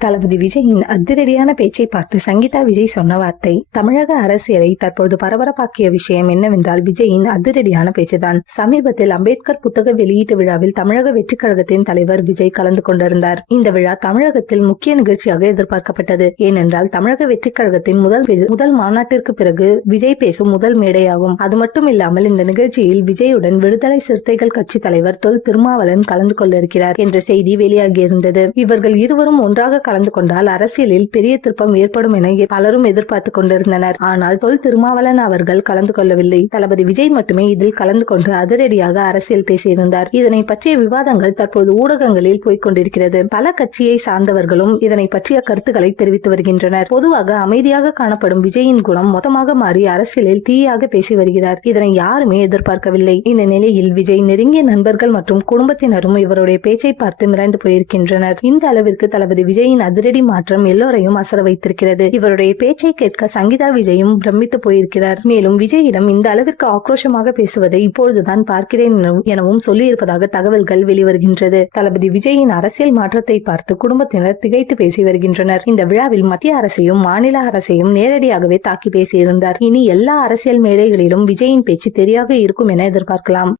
தளபதி விஜயின் அதிரடியான பேச்சை பார்த்து சங்கீதா விஜய் சொன்ன வார்த்தை தமிழக அரசியலை தற்போது பரபரப்பாக்கிய விஷயம் என்னவென்றால் விஜயின் அதிரடியான பேச்சுதான். சமீபத்தில் அம்பேத்கர் புத்தக வெளியீட்டு விழாவில் தமிழக வெற்றி கழகத்தின் தலைவர் விஜய் கலந்து கொண்டிருந்தார். இந்த விழா தமிழகத்தில் முக்கிய நிகழ்ச்சியாக எதிர்பார்க்கப்பட்டது. ஏனென்றால் தமிழக வெற்றி கழகத்தின் முதல் மாநாட்டிற்கு பிறகு விஜய் பேசும் முதல் மேடையாகும். அது மட்டும் இல்லாமல் இந்த நிகழ்ச்சியில் விஜயுடன் விடுதலை சிறுத்தைகள் கட்சி தலைவர் தொல் திருமாவளவன் கலந்து கொள்ள இருக்கிறார் என்ற செய்தி வெளியாகியிருந்தது. இவர்கள் இருவரும் ஒன்றாக கலந்து கொண்டால் அரசியலில் பெரிய திருப்பம் ஏற்படும் என பலரும் எதிர்பார்த்து கொண்டிருந்தனர். ஆனால் தொல் திருமாவளவன் அவர்கள் கலந்து கொள்ளவில்லை. தளபதி விஜய் மட்டுமே இதில் கலந்து கொண்டு அதிரடியாக அரசியல் பேசியிருந்தார். இதனை பற்றிய விவாதங்கள் தற்போது ஊடகங்களில் போய்கொண்டிருக்கிறது. பல கட்சியை சார்ந்தவர்களும் இதனை பற்றிய கருத்துக்களை தெரிவித்து வருகின்றனர். பொதுவாக அமைதியாக காணப்படும் விஜயின் குணம் மொத்தமாக மாறி அரசியலில் தீயாக பேசி வருகிறார். இதனை யாருமே எதிர்பார்க்கவில்லை. இந்த நிலையில் விஜய் நெருங்கிய நண்பர்கள் மற்றும் குடும்பத்தினரும் இவருடைய பேச்சை பார்த்து மிரண்டு போயிருக்கின்றனர். இந்த அளவிற்கு தளபதி விஜயின் அதிரடி மாற்றம் எல்லோரையும் அசர வைத்திருக்கிறது. இவருடைய பேச்சை கேட்க சங்கீதா விஜயும் பிரமித்து போயிருக்கிறார். மேலும் விஜயிடம் இந்த அளவிற்கு ஆக்ரோஷமாக பேசுவதை இப்பொழுதுதான் பார்க்கிறேன் எனவும் சொல்லியிருப்பதாக தகவல்கள் வெளிவருகின்றது. தளபதி விஜயின் அரசியல் மாற்றத்தை பார்த்து குடும்பத்தினர் திகைத்து பேசி வருகின்றனர். இந்த விழாவில் மத்திய அரசையும் மாநில அரசையும் நேரடியாகவே தாக்கி பேசியிருந்தார். இனி எல்லா அரசியல் மேடைகளிலும் விஜயின் பேச்சு தெரியாக இருக்கும் என எதிர்பார்க்கலாம்.